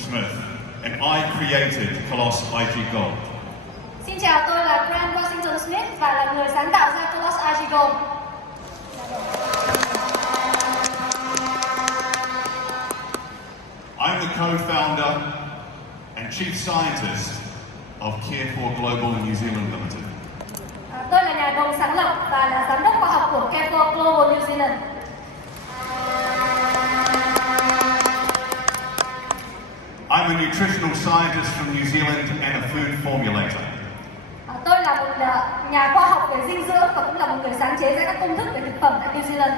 Smith, and I created Colos IG Gold. Xin chào, tôi là Grant Washington Smith và là người sáng tạo ra Colos IG Gold. I'm the co-founder and chief scientist of Chia Global New Zealand Limited. Tôi là nhà đồng sáng lập và là giám đốc khoa học của Global New Zealand. I'm a nutritional scientist from New Zealand and a food formulator. Tôi là một nhà khoa học về dinh dưỡng và cũng là một người sáng chế ra các công thức về thực phẩm tại New Zealand.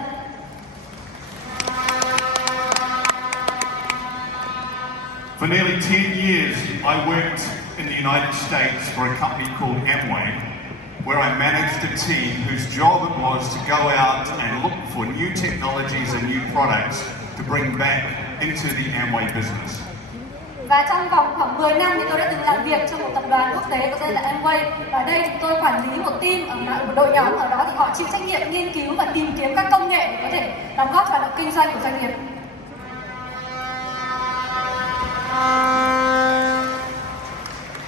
For nearly 10 years, I worked in the United States for a company called Amway, where I managed a team whose job it was to go out and look for new technologies and new products to bring back into the Amway business. Và trong vòng khoảng 10 năm thì tôi đã từng làm việc trong một tập đoàn quốc tế có tên là Amway. Và ở đây tôi quản lý một team, một đội nhóm ở đó thì họ chịu trách nhiệm nghiên cứu và tìm kiếm các công nghệ để có thể đóng góp vào hoạt động kinh doanh của doanh nghiệp.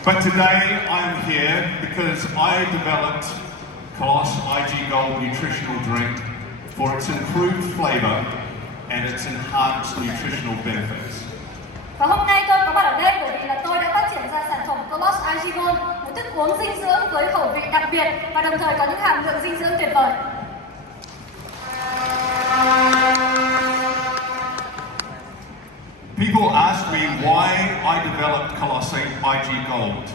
But today I'm here because I developed Colos IG Gold nutritional drink for its improved flavor and its enhanced nutritional benefits. Và hôm nay tôi có mặt ở đây bởi vì là tôi đã phát triển ra sản phẩm Colos IG Gold, một thức uống dinh dưỡng với khẩu vị đặc biệt và đồng thời có những hàm lượng dinh dưỡng tuyệt vời. People ask me why I developed Colos IG Gold.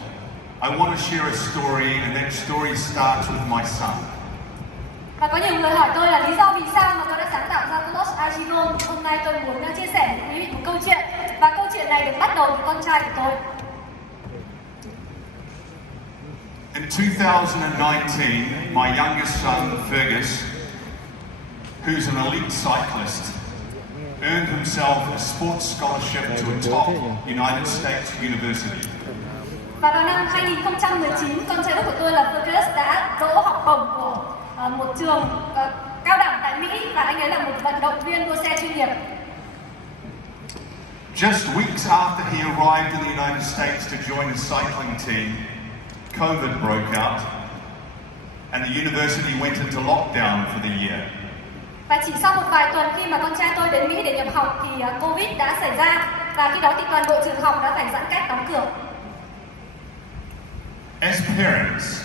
I want to share a story, and that story starts with my son. Và có nhiều người hỏi tôi là lý do vì sao mà tôi đã sáng tạo ra Colos IG Gold. Hôm nay tôi muốn chia sẻ với quý vị một câu chuyện, và câu chuyện này được bắt đầu từ con trai của tôi. In 2019, my youngest son, Fergus, who's an elite cyclist, earned himself a sports scholarship to a top United States university. Và vào năm 2019, con trai út của tôi là Fergus đã đỗ học bổng của một trường cao đẳng tại Mỹ và anh ấy là một vận động viên đua xe chuyên nghiệp. Just weeks after he arrived in the United States to join the cycling team, COVID broke out, and the university went into lockdown for the year. Và chỉ sau một vài tuần khi mà con trai tôi đến Mỹ để nhập học thì Covid đã xảy ra và khi đó thì toàn bộ trường học đã phải giãn cách đóng cửa. As parents,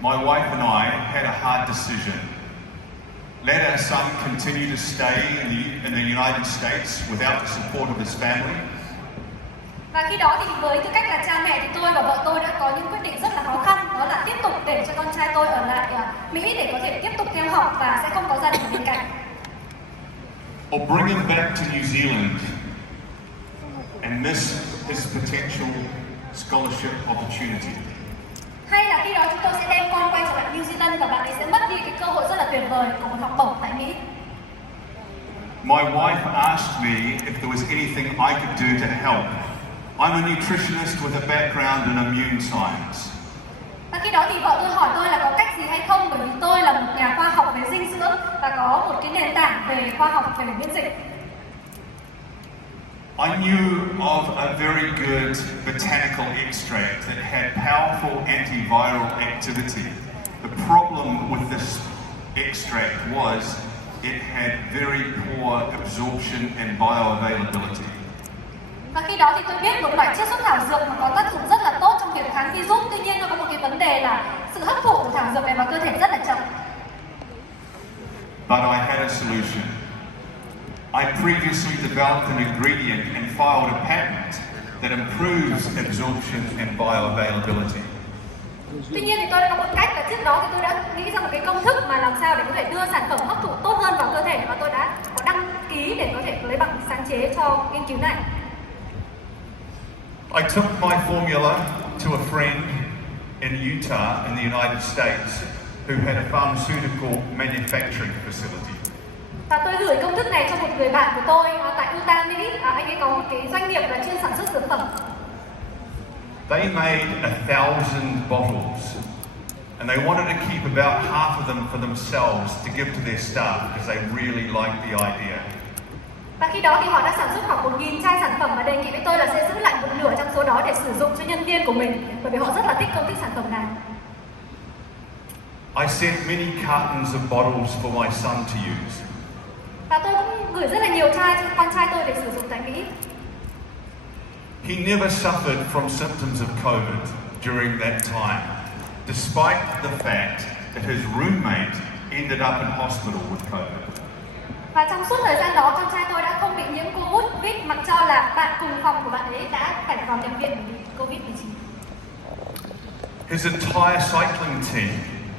my wife and I had a hard decision. Let our son continue to stay in the United States without the support of his family? Và khi đó thì với tư cách là cha mẹ thì tôi và vợ tôi đã có những quyết định rất là khó khăn, đó là tiếp tục để cho con trai tôi ở lại Mỹ để có thể tiếp tục theo học và sẽ không có gia đình bên cạnh. Or bring him back to New Zealand and miss his potential scholarship opportunity. Hay là khi đó chúng tôi sẽ đem con quay trở lại New Zealand và bạn ấy sẽ mất đi cái cơ hội rất là tuyệt vời của một học bổng tại Mỹ. My wife asked me if there was anything I could do to help. I'm a nutritionist with a background in immune science. Và khi đó thì vợ tôi hỏi tôi là có cách gì hay không, bởi vì tôi là một nhà khoa học về dinh dưỡng và có một cái nền tảng về khoa học về miễn dịch. I knew of a very good botanical extract that had powerful antiviral activity. The problem with this extract was it had very poor absorption and bioavailability. Và khi đó thì tôi biết một loại chiết xuất thảo dược mà có tác dụng rất là tốt trong việc kháng virus. Tuy nhiên nó có một cái vấn đề là sự hấp thụ của thảo dược này vào cơ thể rất là chậm. But I had a solution. I previously developed an ingredient and filed a patent that improves absorption and bioavailability. Tuy nhiên thì tôi đã có một cách là trước đó thì tôi đã nghĩ ra một cái công thức mà làm sao để có thể đưa sản phẩm hấp thụ tốt hơn vào cơ thể, và tôi đã có đăng ký để có thể lấy bằng sáng chế cho nghiên cứu này. I took my formula to a friend in Utah in the United States who had a pharmaceutical manufacturing facility. Và tôi gửi công thức này cho một người bạn của tôi tại Utah, Mỹ. Anh ấy có một cái doanh nghiệp là chuyên sản xuất dược phẩm. They made 1,000 bottles, and they wanted to keep about half of them for themselves to give to their staff because they really liked the idea. Và khi đó thì họ đã sản xuất khoảng 1.000 chai sản phẩm và đề nghị với tôi là sẽ giữ lại đó để sử dụng cho nhân viên của mình, bởi vì họ rất là thích công thức sản phẩm này. I sent many cartons of bottles for my son to use. Và tôi cũng gửi rất là nhiều chai cho con trai tôi để sử dụng tại Mỹ. He never suffered from symptoms of COVID during that time, despite the fact that his roommate ended up in hospital with COVID. Và trong suốt thời gian đó, con trai tôi đã không bị nhiễm COVID, mặc cho là bạn cùng phòng của bạn ấy đã phải vào nhập viện vì COVID-19. His entire cycling team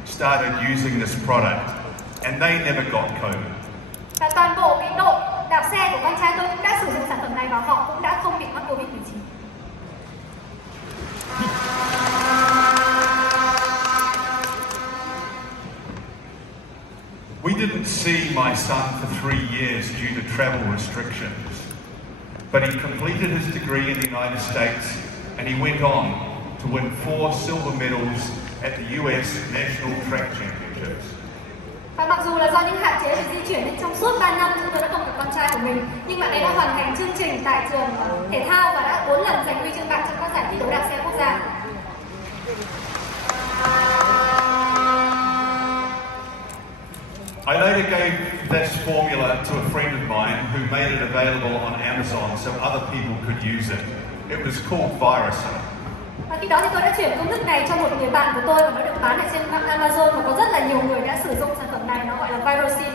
started using this product, and they never got COVID. Và toàn bộ cái đội đạp xe của con trai tôi cũng đã sử dụng sản phẩm này và họ cũng đã không bị mắc COVID-19. We didn't see my son for 3 years due to travel restrictions, but he completed his degree in the United States and he went on to win 4 silver medals at the US National Track Championships. Và mặc dù là do những hạn chế về di chuyển nên trong suốt 3 năm chúng tôi đã không gặp con trai của mình, nhưng bạn ấy đã hoàn thành chương trình tại trường thể thao và đã 4 lần giành huy chương bạc trong các giải thi đấu đạp xe quốc gia. I later gave this formula to a friend of mine who made it available on Amazon so other people could use it. It was called Biolactol. Và khi đó thì tôi đã chuyển công thức này cho một người bạn của tôi và nó được bán ở trên Amazon và có rất là nhiều người đã sử dụng sản phẩm này, nó gọi là Biolactol.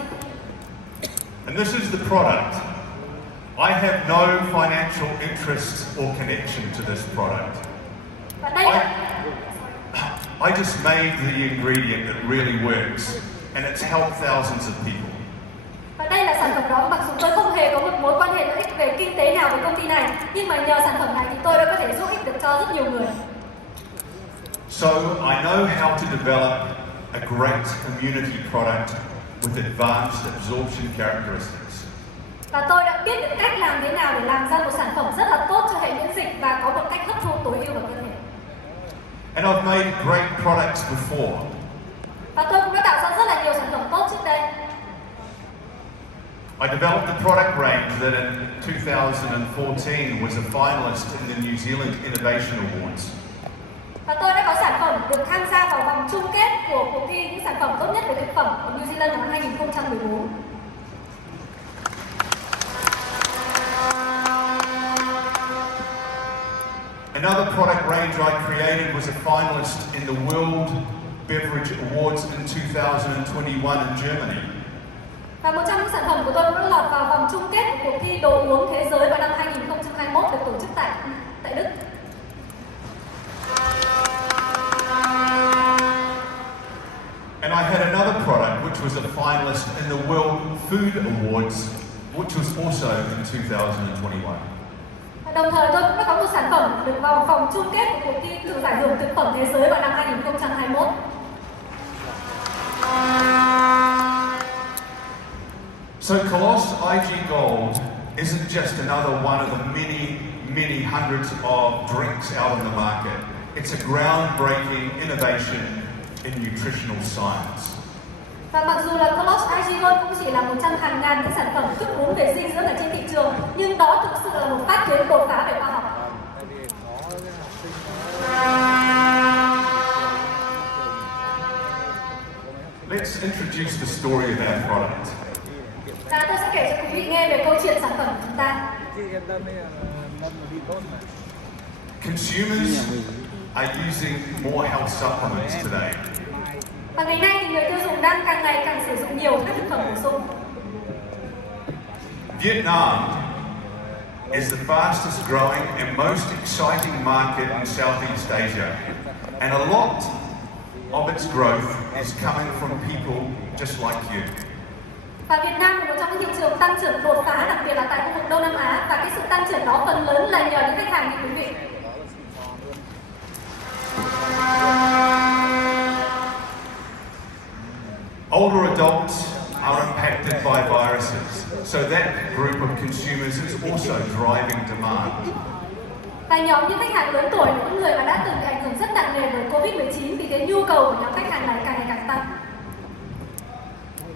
And this is the product. I have no financial interest or connection to this product. Và đây là... I just made the ingredient that really works, and it's helped thousands of people. Và đây là sản phẩm đó, mặc dù tôi không hề có một mối quan hệ lợi ích về kinh tế nào với công ty này, nhưng mà nhờ sản phẩm này thì tôi đã có thể giúp ích được cho rất nhiều người. So I know how to develop a great community product with advanced absorption characteristics. Và tôi đã biết được cách làm thế nào để làm ra một sản phẩm rất là tốt cho hệ miễn dịch và có một cách hấp thu tối ưu vào cơ thể. And I've made great products before. Và tôi cũng đã tạo ra rất là nhiều sản phẩm tốt trước đây. I developed a product range that in 2014 was a finalist in the New Zealand Innovation Awards. Và tôi đã có sản phẩm được tham gia vào vòng chung kết của cuộc thi những sản phẩm tốt nhất về thực phẩm của New Zealand vào năm 2014. Another product range I created was a finalist in the World Beverage Awards in 2021 in Germany. Và một trong những sản phẩm của tôi cũng đã lọt vào vòng chung kết của cuộc thi đồ uống thế giới vào năm 2021 được tổ chức tại Đức. And I had another product which was a finalist in the World Food Awards, which was also in 2021. Và đồng thời tôi cũng đã có một sản phẩm được vào vòng chung kết của cuộc thi giải thưởng thực phẩm thế giới vào năm 2021. So Colos IG Gold isn't just another one of the many hundreds of drinks out on the market. It's a groundbreaking innovation in nutritional science. Và mặc dù là Colos IG Gold cũng chỉ là một trong hàng ngàn những sản phẩm thức uống về dinh dưỡng ở trên thị trường, nhưng đó thực sự là một phát kiến đột phá về khoa học. Let's introduce the story of our product. Và tôi sẽ kể cho quý vị nghe về câu chuyện sản phẩm của chúng ta. Consumers are using more health supplements today. Và ngày nay thì người tiêu dùng đang càng ngày càng sử dụng nhiều các thực phẩm bổ sung. Vietnam is the fastest growing and most exciting market in Southeast Asia, and a lot of its growth is coming from people just like you. Và Việt Nam là một trong những thị trường tăng trưởng đột phá, đặc biệt là tại khu vực Đông Nam Á, và cái sự tăng trưởng đó phần lớn là nhờ những khách hàng như quý vị. Older adults are impacted by viruses, so that group of consumers is also driving demand. Và nhóm những khách hàng lớn tuổi là những người mà đã từng bị ảnh hưởng rất nặng nề bởi Covid-19, vì cái nhu cầu của nhóm khách hàng này càng ngày càng tăng.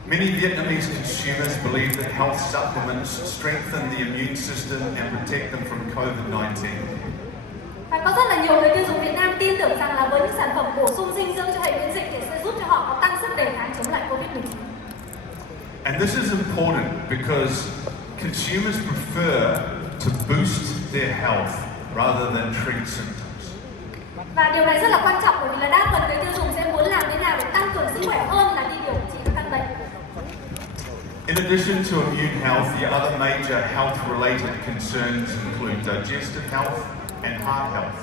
Many Vietnamese consumers believe that health supplements strengthen the immune system and protect them from COVID-19. Và có rất là nhiều người tiêu dùng Việt Nam tin tưởng rằng là với những sản phẩm bổ sung dinh dưỡng cho hệ miễn dịch thì sẽ giúp cho họ có tăng sức đề kháng chống lại Covid-19. And this is important because consumers prefer to boost their health rather than treat symptoms. Và điều này rất là quan trọng bởi vì là đa phần người tiêu dùng sẽ muốn làm thế nào để tăng cường sức khỏe hơn là đi điều trị các căn bệnh. In addition to immune health, the other major health-related concerns include digestive health and heart health.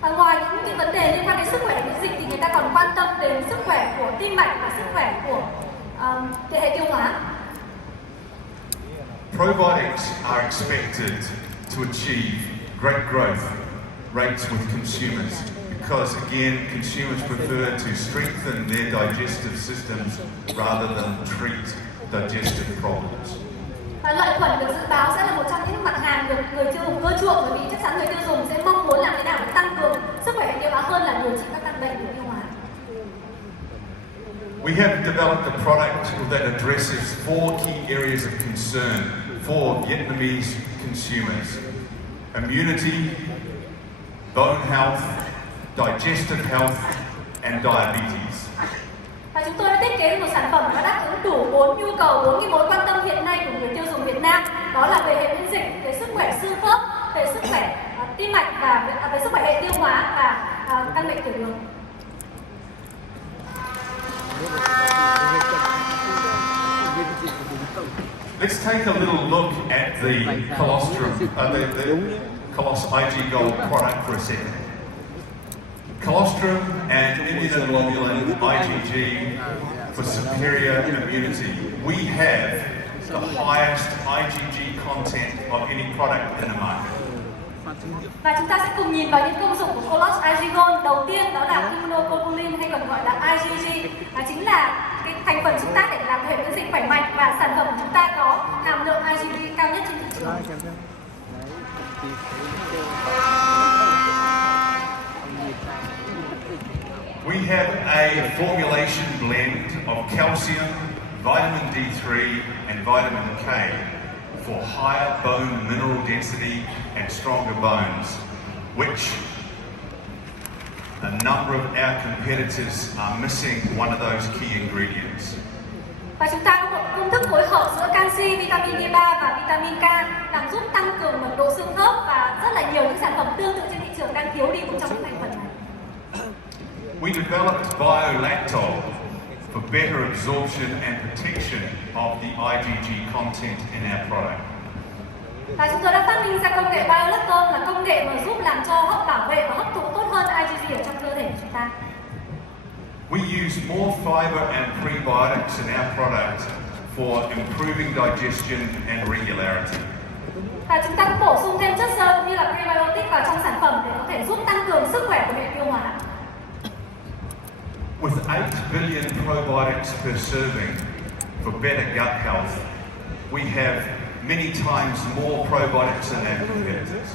Và ngoài những cái vấn đề liên quan đến sức khỏe miễn dịch thì người ta còn quan tâm đến sức khỏe của tim mạch và sức khỏe của hệ tiêu hóa. Probiotics are expected to achieve great growth rates with consumers because, again, consumers prefer to strengthen their digestive systems rather than treat digestive problems. Và lợi khuẩn được dự báo sẽ là một trong những mặt hàng được người tiêu dùng ưa chuộng bởi vì chắc chắn người tiêu dùng sẽ mong muốn làm thế nào để tăng cường sức khỏe hệ tiêu hóa hơn là điều trị các căn bệnh của tiêu hóa. We have developed a product that addresses 4 key areas of concern for Vietnamese consumers: immunity, bone health, digestive health, and diabetes. Và chúng tôi đã thiết kế một sản phẩm đã đáp ứng đủ 4 nhu cầu, 4 cái mối quan tâm hiện nay của người tiêu dùng Việt Nam. Đó là về hệ miễn dịch, về sức khỏe xương khớp, về sức khỏe tim mạch và về sức khỏe hệ tiêu hóa và căn bệnh tiểu đường. Let's take a little look at the colostrum, the Colos IG Gold product for a second. Colostrum and immunoglobulin IgG for superior immunity. We have the highest IgG content of any product in the market. Và chúng ta sẽ cùng nhìn vào những công dụng của Colos IG Gold. Đầu tiên đó là immunoglobulin hay còn gọi là IgG, chính là cái thành phần xúc tác để làm hệ miễn dịch khỏe mạnh và sản phẩm của chúng ta có hàm lượng IgG cao nhất trên thị trường. We have a formulation blend of calcium, vitamin D3 and vitamin K for higher bone mineral density and stronger bones, which a number of our competitors are missing one of those key ingredients. Và chúng ta có một công thức phối hợp giữa canxi, vitamin D3 và vitamin K làm giúp tăng cường mật độ xương khớp và rất là nhiều những sản phẩm tương tự trên thị trường đang thiếu đi một trong những thành phần này. We developed Biolactol for better absorption and protection of the IgG content in our product. Và chúng tôi đã phát minh ra công nghệ Biolactol là công nghệ mà giúp làm cho bảo vệ và hấp thụ tốt hơn IgG ở trong cơ thể của chúng ta. We use more fiber and prebiotics in our product for improving digestion and regularity. Và chúng ta cũng bổ sung thêm chất xơ cũng như là prebiotic vào trong sản phẩm để có thể giúp tăng cường sức khỏe của hệ tiêu hóa. With 8 billion probiotics per serving for better gut health, we have many times more probiotics than our competitors.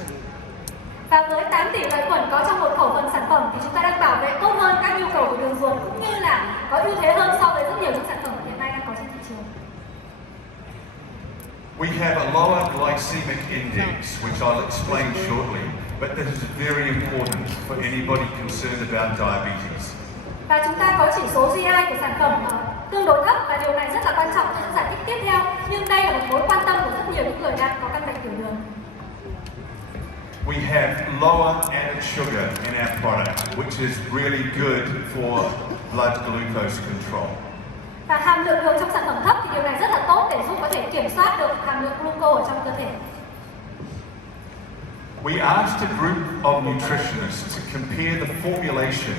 Và với 8 tỷ lợi khuẩn có trong một khẩu phần sản phẩm thì chúng ta đang bảo vệ tốt hơn các nhu cầu của đường ruột cũng như là có ưu thế hơn so với rất nhiều những sản phẩm hiện nay đang có trên thị trường. We have a lower glycemic index, which I'll explain shortly, but this is very important for anybody concerned about diabetes. Và chúng ta có chỉ số GI của sản phẩm tương đối thấp và điều này rất là quan trọng cho những giải thích tiếp theo. Nhưng đây là một mối quan tâm của rất nhiều những người đang có căn bệnh tiểu đường. We have lower added sugar in our product, which is really good for blood glucose control. Và hàm lượng đường trong sản phẩm thấp thì điều này rất là tốt để giúp có thể kiểm soát được hàm lượng glucose ở trong cơ thể. We asked a group of nutritionists to compare the formulation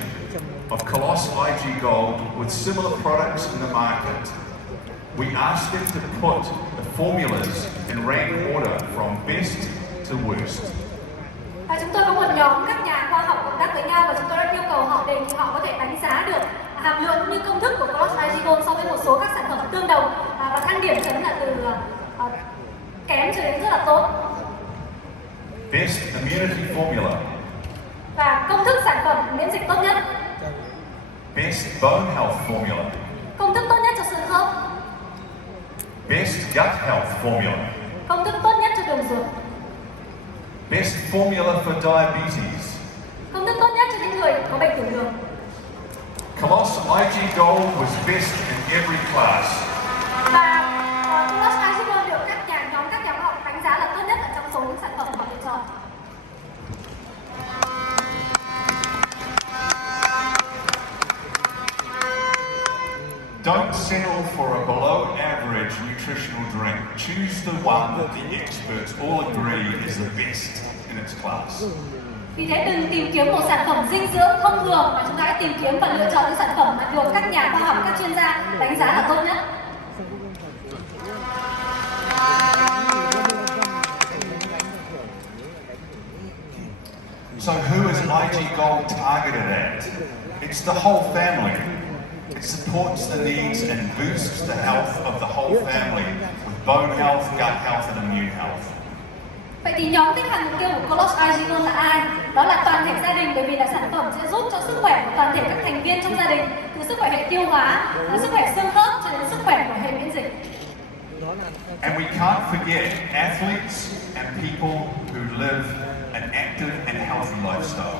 of Colos IG Gold with similar products in the market. We asked them to put the formulas in rank order from best to worst. Và chúng tôi có một nhóm các nhà khoa học cộng tác với nhau và chúng tôi đã yêu cầu họ đề nghị họ có thể đánh giá được hàm lượng cũng như công thức của Colos IG Gold so với một số các sản phẩm tương đồng và thang điểm chấm là từ kém cho đến rất là tốt. Best immunity formula. Và công thức sản phẩm miễn dịch tốt nhất. Best bone health formula. Công thức tốt nhất cho xương khớp. Best gut health formula. Công thức tốt nhất cho đường ruột. Best formula for diabetes. Công thức tốt nhất cho những người có bệnh tiểu đường. Colos IG Gold was best in every class. Và Colos IG được các nhà khoa học đánh giá là tốt nhất ở trong số những sản phẩm họ lựa chọn. Don't settle for a below average nutritional drink. Choose the one that the experts all agree is the best in its class. Vì thế đừng tìm kiếm một sản phẩm dinh dưỡng thông thường, mà chúng ta hãy tìm kiếm và lựa chọn những sản phẩm mà được các nhà khoa học, các chuyên gia đánh giá là tốt nhất. So who is IG Gold targeted at? It's the whole family. It supports the needs and boosts the health of the whole family with bone health, gut health and immune health. Vậy thì nhóm khách hàng mục tiêu của Colos IG là ai? Đó là toàn thể gia đình, bởi vì là sản phẩm sẽ giúp cho sức khỏe của toàn thể các thành viên trong gia đình, từ sức khỏe hệ tiêu hóa, sức khỏe xương khớp cho đến sức khỏe của hệ miễn dịch. And we can't forget athletes and people who live an active and healthy lifestyle.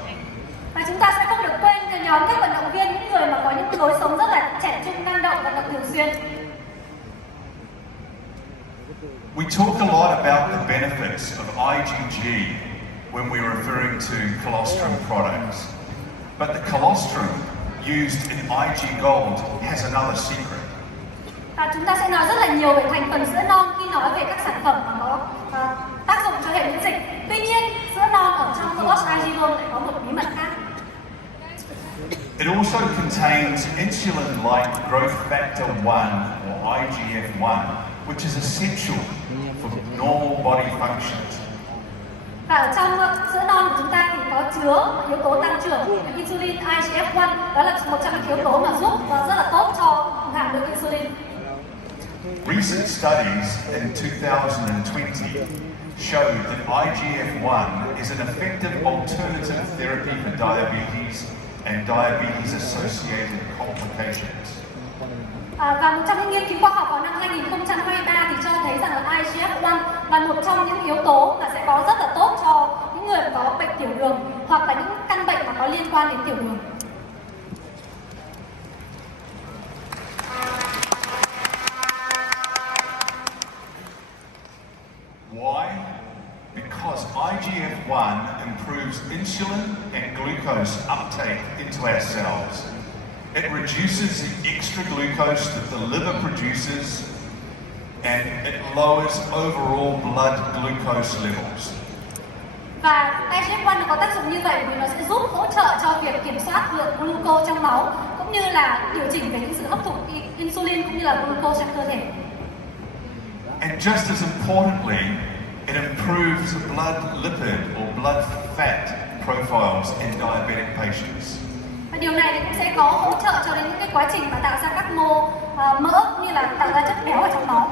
Và chúng ta sẽ không được quên cái nhóm các vận động viên, những người mà có những lối sống rất là trẻ trung, năng động, vận động thường xuyên. We talk a lot about the benefits of IgG when we're referring to colostrum products. But the colostrum used in IG Gold has another secret. Và chúng ta sẽ nói rất là nhiều về thành phần sữa non khi nói về các sản phẩm mà có tác dụng cho hệ miễn dịch. Tuy nhiên, sữa non ở trong Colos IG lại có một bí mật khác. It also contains insulin-like growth factor 1 or IGF-1, which is essential for normal body functions. Và ở trong sữa non của chúng ta thì có chứa yếu tố tăng trưởng insulin IGF-1, đó là một trong những yếu tố mà giúp rất là tốt cho hàm lượng insulin. Recent studies in 2020 showed that IGF-1 is an effective alternative therapy for diabetes and diabetes-associated complications. Và một trong những nghiên cứu khoa học vào năm 2023 thì cho thấy rằng là IGF-1 là một trong những yếu tố mà sẽ có rất là tốt cho những người có bệnh tiểu đường hoặc là những căn bệnh mà có liên quan đến tiểu đường. Why? Because IGF-1 improves insulin and glucose uptake into our cells. It reduces the extra glucose that the liver produces and it lowers overall blood glucose levels. Và IGF-1 có tác dụng như vậy vì nó sẽ giúp hỗ trợ cho việc kiểm soát lượng glucose trong máu, cũng như là điều chỉnh về những sự hấp thụ insulin cũng như là glucose trong cơ thể. And just as importantly, it improves blood lipid or blood fat profiles in diabetic patients. Và điều này thì cũng sẽ có hỗ trợ cho đến những cái quá trình mà tạo ra các mô mỡ như là tạo ra chất béo ở trong máu.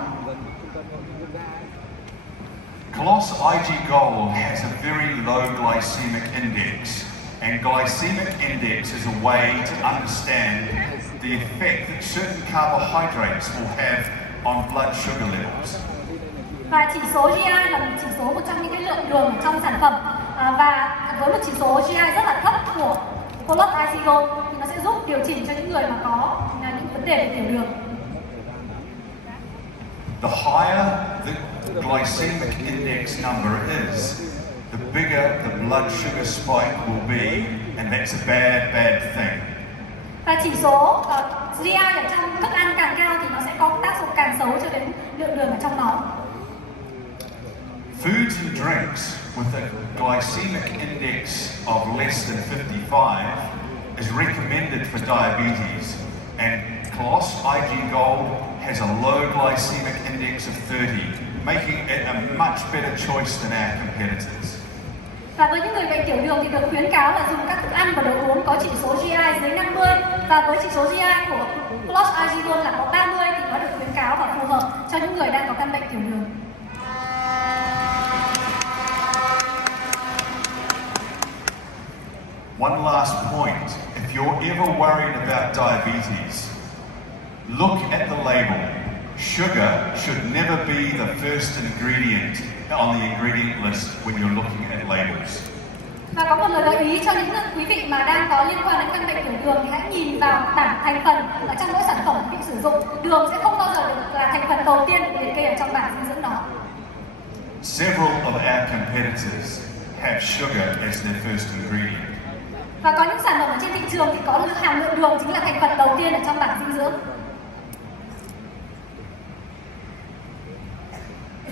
Colos IG Gold has a very low glycemic index, and glycemic index is a way to understand the effect that certain carbohydrates will have on blood sugar levels. Và chỉ số GI là một chỉ số, một trong những cái lượng đường ở trong sản phẩm, và với một chỉ số GI rất là thấp của Colos IG Gold thì nó sẽ giúp điều chỉnh cho những người mà có những vấn đề về tiểu đường. The higher the glycemic index number is, the bigger the blood sugar spike will be, and that's a bad thing. Và chỉ số GI ở trong thức ăn càng cao thì nó sẽ có tác dụng càng xấu cho đến lượng đường ở trong máu. Foods and drinks with a glycemic index of less than 55 is recommended for diabetes, and Colos IG Gold has a low glycemic index of 30, making it a much better choice than our competitors. Và với những người bệnh tiểu đường thì được khuyến cáo là dùng các thức ăn và đồ uống có chỉ số GI dưới 50, và với chỉ số GI của Colos IG Gold là có 30 thì nó được khuyến cáo và phù hợp cho những người đang có căn bệnh tiểu đường. One last point, if you're ever worried about diabetes, look at the label. Sugar should never be the first ingredient on the ingredient list when you're looking at labels. Và có một lời gợi ý cho những quý vị mà đang có liên quan đến căn bệnh tiểu đường thì hãy nhìn vào bảng thành phần ở trong mỗi sản phẩm bị sử dụng. Đường sẽ không bao giờ được là thành phần đầu tiên liệt kê ở trong bảng dinh dưỡng đó. Several of our competitors have sugar as their first ingredient. Và có những sản phẩm ở trên thị trường thì có hàm lượng đường chính là thành phần đầu tiên ở trong bảng dinh dưỡng.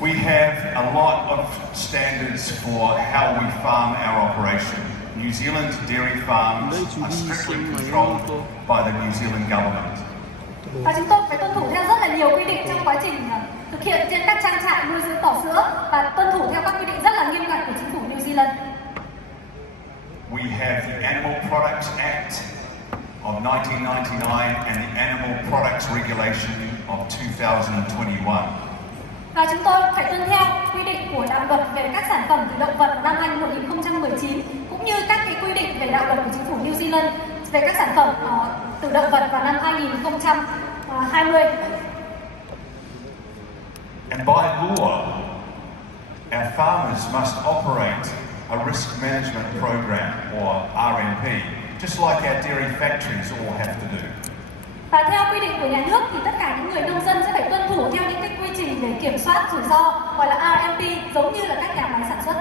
We have a lot of standards for how we farm our operation. New Zealand dairy farms are strictly controlled by the New Zealand government. Và chúng tôi phải tuân thủ theo rất là nhiều quy định trong quá trình thực hiện trên các trang trại nuôi dưỡng bò sữa và tuân thủ theo các quy định rất là nghiêm ngặt của chính phủ New Zealand. We have the Animal Products Act of 1999 and the Animal Products Regulation of 2021. Và chúng tôi phải tuân theo quy định của đạo luật về các sản phẩm từ động vật vào năm 2019 cũng như các cái quy định về đạo luật của chính phủ New Zealand về các sản phẩm từ động vật vào năm 2020. And by law, our farmers must operate a risk management program or RMP, just like our dairy factories all have to do. Và theo quy định của nhà nước thì tất cả những người nông dân sẽ phải tuân thủ theo những cái quy trình để kiểm soát rủi ro gọi là RMP giống như là các nhà máy sản xuất.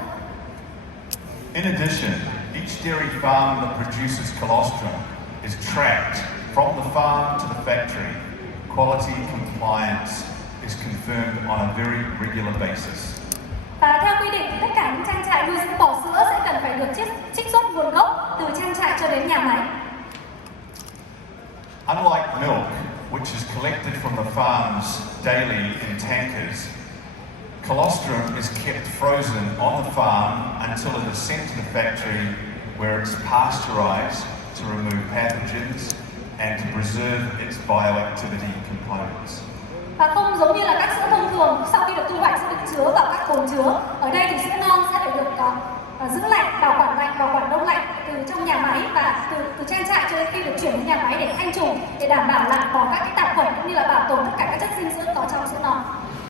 In addition, each dairy farm that produces colostrum is tracked from the farm to the factory. Quality compliance is confirmed on a very regular basis. Và theo quy định thì tất cả những trang trại nuôi dưỡng bò sữa sẽ cần phải được trích xuất nguồn gốc từ trang trại cho đến nhà máy. Unlike milk, which is collected from the farms daily in tankers, colostrum is kept frozen on the farm until it is sent to the factory where it's pasteurized to remove pathogens and to preserve its bioactivity components. Và không giống như là các sữa thông thường sau khi được thu hoạch sẽ được chứa vào các bồn chứa. Ở đây thì sữa non sẽ phải được giữ lạnh, bảo quản đông lạnh từ trong nhà máy và từ trang trại cho đến khi được chuyển đến nhà máy để thanh trùng để đảm bảo là bỏ các cái tạp khuẩn cũng như là bảo tồn tất cả các chất dinh dưỡng có trong sữa non.